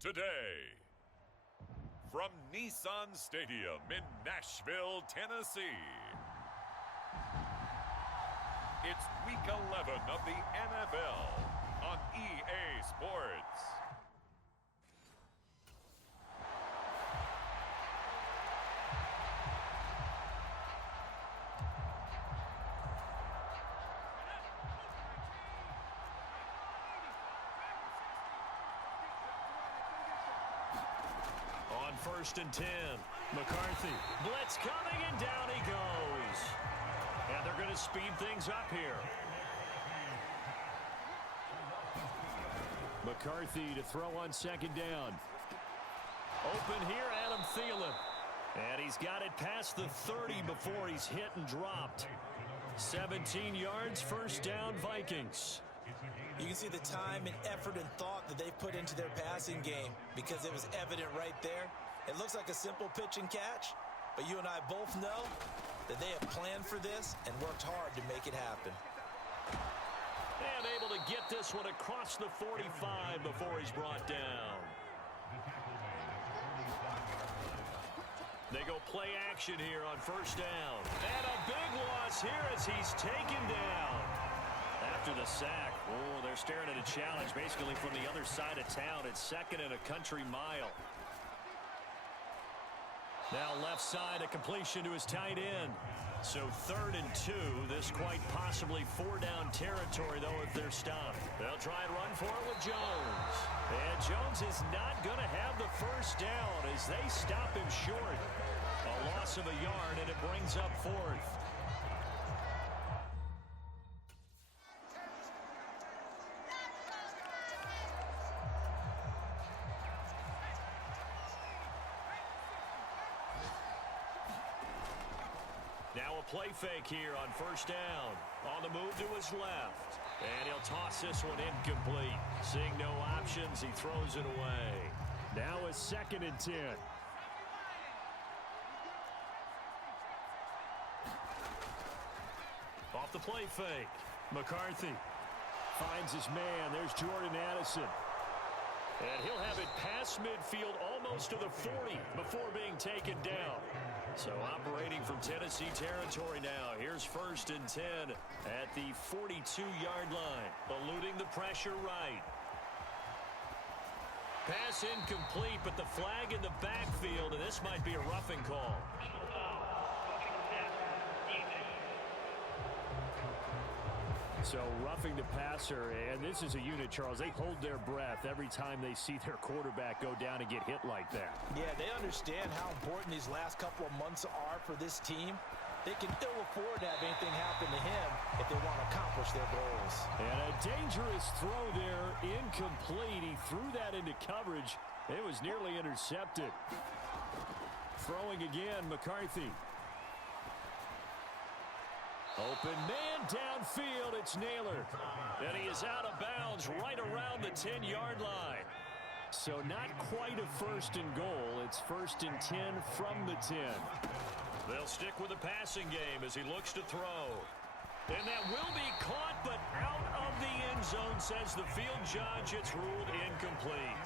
Today, from Nissan Stadium in Nashville, Tennessee, it's Week 11 of the NFL on EA Sports. On 1st and 10, McCarthy, blitz coming, and down he goes. And they're going to speed things up here. McCarthy to throw on 2nd down. Open here, Adam Thielen. And he's got it past the 30 before he's hit and dropped. 17 yards, 1st down, Vikings. You can see the time and effort and thought that they've put into their passing game because it was evident right there. It looks like a simple pitch and catch, but you and I both know that they have planned for this and worked hard to make it happen. And able to get this one across the 45 before he's brought down. They go play action here on 1st down. And a big loss here as he's taken down. After the sack, they're staring at a challenge basically from the other side of town. It's 2nd and a country mile. Now left side, a completion to his tight end. So 3rd and 2, this quite possibly 4-down territory, though, if they're stopped. They'll try and run for it with Jones. And Jones is not going to have the 1st down as they stop him short. A loss of a yard, and it brings up 4th. Now a play fake here on 1st down. On the move to his left. And he'll toss this one incomplete. Seeing no options, he throws it away. Now a 2nd and 10. Off the play fake. McCarthy finds his man. There's Jordan Addison. And he'll have it past midfield almost to the 40 before being taken down. So operating from Tennessee territory now. Here's 1st and 10 at the 42-yard line. Eluding the pressure right. Pass incomplete, but the flag in the backfield, and this might be a roughing call. So roughing the passer, and this is a unit, Charles. They hold their breath every time they see their quarterback go down and get hit like that. Yeah, they understand how important these last couple of months are for this team. They can ill afford to have anything happen to him if they want to accomplish their goals. And a dangerous throw there, incomplete. He threw that into coverage. It was nearly intercepted. Throwing again, McCarthy. Open man downfield, it's Naylor. And he is out of bounds right around the 10-yard line. So not quite a 1st and goal. It's 1st and 10 from the 10. They'll stick with the passing game as he looks to throw. And that will be caught, but out of the end zone, says the field judge. It's ruled incomplete.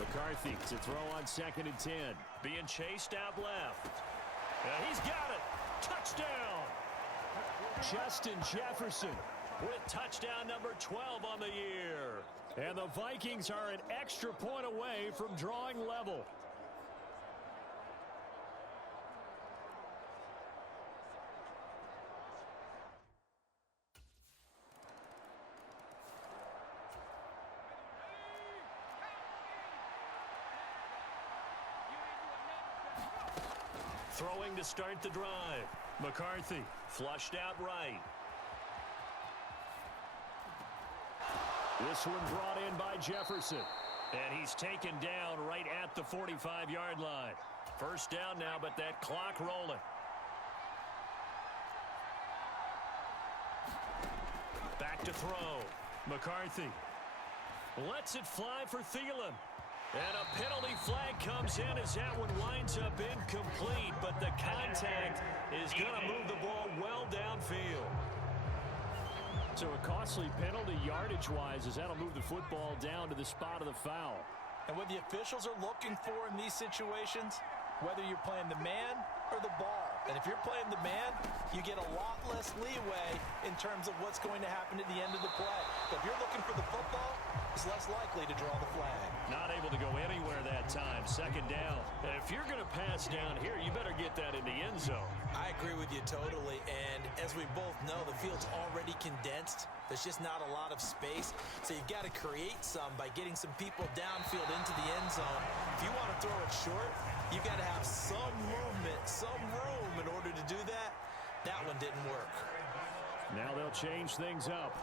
McCarthy to throw on 2nd and 10. Being chased out left. He's got it. Touchdown. Justin Jefferson with touchdown number 12 on the year. And the Vikings are an extra point away from drawing level. Throwing to start the drive. McCarthy flushed out right. This one brought in by Jefferson. And he's taken down right at the 45-yard line. 1st down now, but that clock rolling. Back to throw. McCarthy lets it fly for Thielen. And a penalty flag comes in as that one winds up incomplete, but the contact is going to move the ball well downfield. So a costly penalty yardage-wise as that'll move the football down to the spot of the foul. And what the officials are looking for in these situations, whether you're playing the man or the ball. And if you're playing the man, you get a lot less leeway in terms of what's going to happen at the end of the play. But if you're looking for the football, it's less likely to draw the flag. Not able to go anywhere that time. Second down. If you're going to pass down here, you better get that in the end zone. I agree with you totally. And as we both know, the field's already condensed. There's just not a lot of space. So you've got to create some by getting some people downfield into the end zone. If you want to throw it short, you've got to have some movement, some room in order to do that. That one didn't work. Now they'll change things up.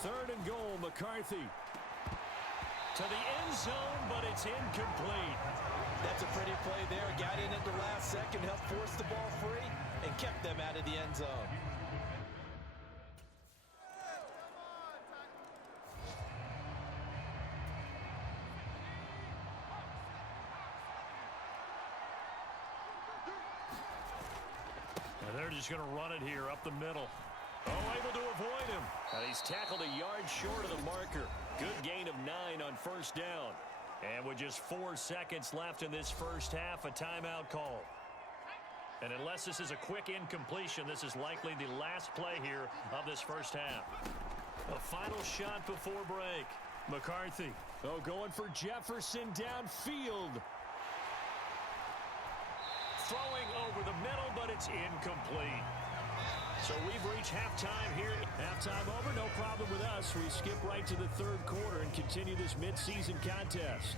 Third and goal, McCarthy. To the end zone, but it's incomplete. That's a pretty play there. Got in at the last second, helped force the ball free, and kept them out of the end zone. And they're just going to run it here up the middle. Oh, able to avoid him. And he's tackled a yard short of the marker. Good gain of 9 on first down. And with just 4 seconds left in this first half, a timeout call. And unless this is a quick incompletion, this is likely the last play here of this first half. A final shot before break. McCarthy, going for Jefferson downfield. Throwing over the middle, but it's incomplete. So we've reached halftime here. Halftime over, no problem with us. We skip right to the third quarter and continue this midseason contest.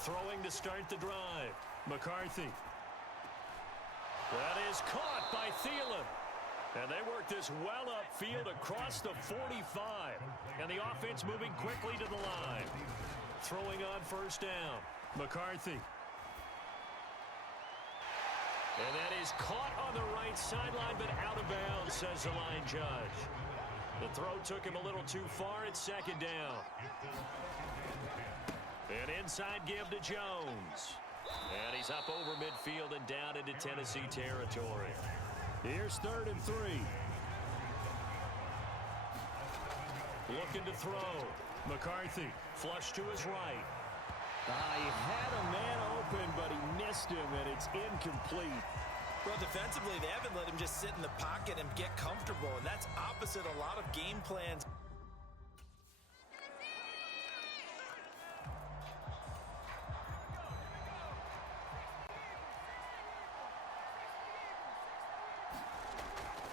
Throwing to start the drive. McCarthy. That is caught by Thielen. And they work this well upfield across the 45. And the offense moving quickly to the line. Throwing on first down. McCarthy. And that is caught on the right sideline, but out of bounds, says the line judge. The throw took him a little too far. It's second down. An inside give to Jones. And he's up over midfield and down into Tennessee territory. Here's 3rd and 3. Looking to throw. McCarthy, flush to his right. He had a man open, but he missed him, and it's incomplete. Well, defensively, they haven't let him just sit in the pocket and get comfortable, and that's opposite a lot of game plans.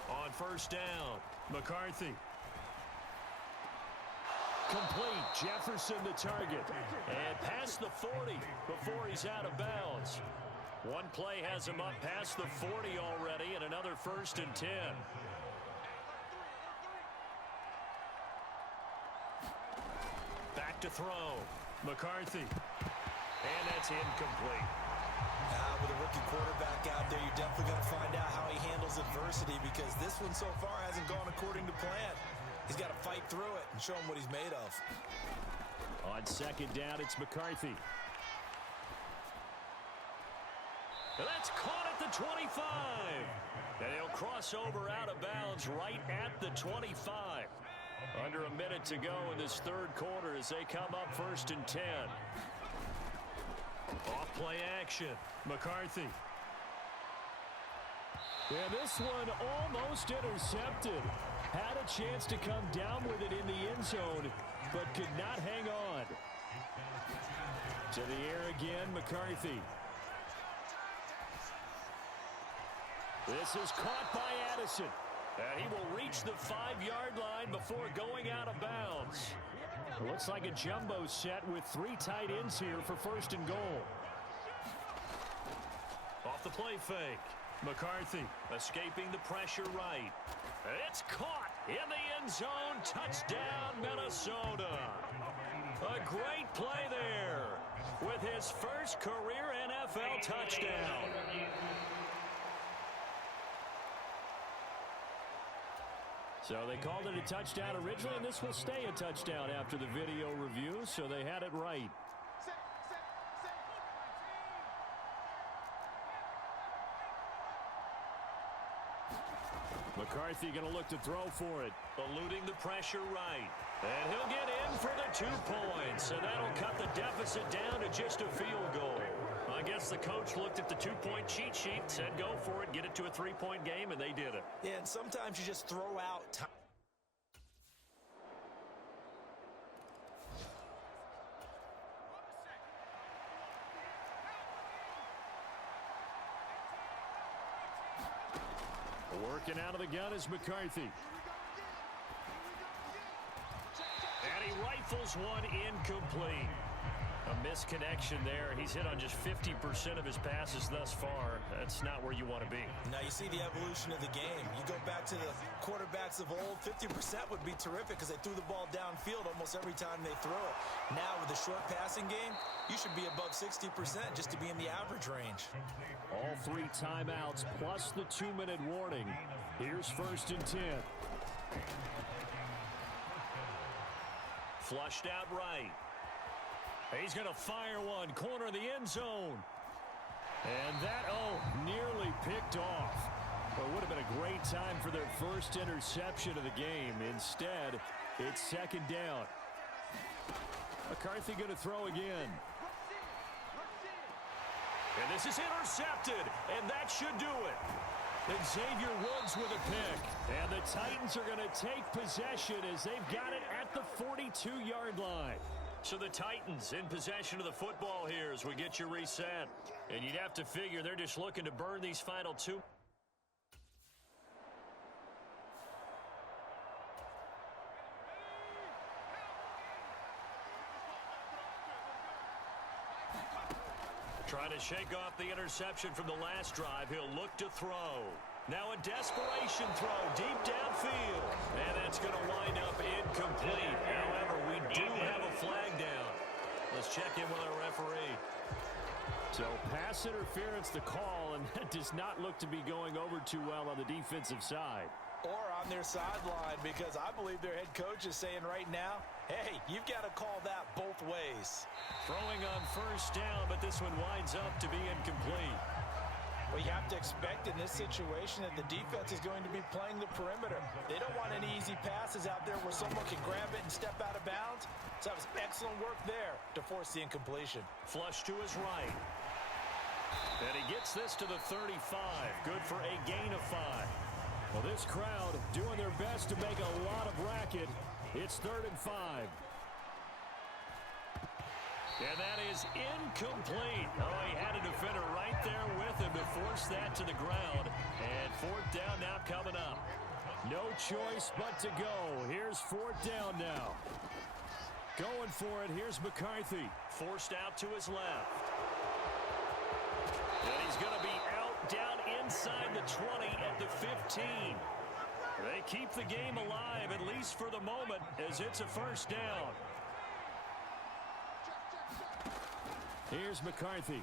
On first down, McCarthy. Complete. Jefferson the target. And past the 40 before he's out of bounds. One play has him up past the 40 already, and another 1st and 10. Back to throw. McCarthy. And that's incomplete. With a rookie quarterback out there, you're definitely going to find out how he handles adversity, because this one so far hasn't gone according to plan. He's got to fight through it and show him what he's made of. On second down, it's McCarthy. And that's caught at the 25. And he'll cross over out of bounds right at the 25. Under a minute to go in this third quarter as they come up 1st and 10. Off play action. McCarthy. And this one almost intercepted. Had a chance to come down with it in the end zone, but could not hang on. To the air again, McCarthy. This is caught by Addison. And he will reach the 5-yard line before going out of bounds. It looks like a jumbo set with 3 tight ends here for 1st and goal. Off the play fake. McCarthy escaping the pressure right. It's caught in the end zone. Touchdown, Minnesota. A great play there with his first career NFL touchdown. So they called it a touchdown originally, and this will stay a touchdown after the video review, so they had it right. McCarthy going to look to throw for it. Eluding the pressure right. And he'll get in for the 2 points. And that'll cut the deficit down to just a field goal. I guess the coach looked at the 2-point cheat sheet, said go for it, get it to a 3-point game, and they did it. Yeah, and sometimes you just throw out time. Working out of the gun is McCarthy. And he rifles one incomplete. A misconnection there. He's hit on just 50% of his passes thus far. That's not where you want to be. Now you see the evolution of the game. You go back to the quarterbacks of old, 50% would be terrific because they threw the ball downfield almost every time they throw it. Now with the short passing game, you should be above 60% just to be in the average range. All 3 timeouts plus the 2-minute warning. Here's 1st and 10. Flushed out right. He's going to fire one, corner of the end zone. And that, nearly picked off. Well, it would have been a great time for their first interception of the game. Instead, it's 2nd down. McCarthy going to throw again. And this is intercepted, and that should do it. And Xavier Woods with a pick. And the Titans are going to take possession as they've got it at the 42-yard line. So the Titans in possession of the football here as we get you reset. And you'd have to figure they're just looking to burn these final 2. Trying to shake off the interception from the last drive. He'll look to throw. Now a desperation throw deep downfield. And that's going to wind up incomplete. However, we do have a flag down. Let's check in with our referee. So pass interference the call, and that does not look to be going over too well on the defensive side. Or on their sideline, because I believe their head coach is saying right now, hey, you've got to call that both ways. Throwing on 1st down, but this one winds up to be incomplete. Well, you have to expect in this situation that the defense is going to be playing the perimeter. They don't want any easy passes out there where someone can grab it and step out of bounds. So that was excellent work there to force the incompletion. Flush to his right. And he gets this to the 35. Good for a gain of 5. Well, this crowd doing their best to make a lot of racket. It's 3rd and 5. And that is incomplete. Oh, he had a defender right there with him to force that to the ground. And 4th down now coming up. No choice but to go. Here's 4th down now. Going for it. Here's McCarthy. Forced out to his left. And he's going to be out down inside the 20 at the 15. They keep the game alive, at least for the moment, as it's a 1st down. Here's McCarthy.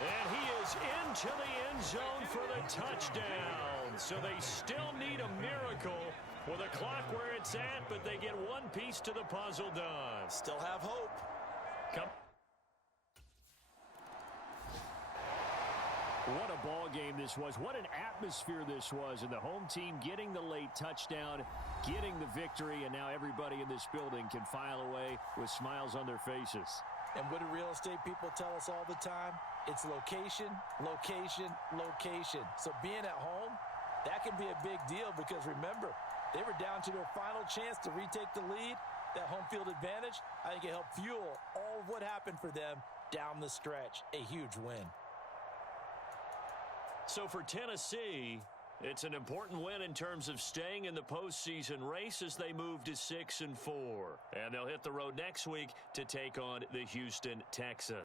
And he is into the end zone for the touchdown. So they still need a miracle with a clock where it's at, but they get one piece to the puzzle done. Still have hope. What a ball game this was. What an atmosphere this was. And the home team getting the late touchdown, getting the victory, and now everybody in this building can file away with smiles on their faces. And what do real estate people tell us all the time? It's location, location, location. So being at home, that can be a big deal because remember, they were down to their final chance to retake the lead. That home field advantage, I think it helped fuel all of what happened for them down the stretch. A huge win. So for Tennessee, it's an important win in terms of staying in the postseason race as they move to 6-4. And they'll hit the road next week to take on the Houston Texans.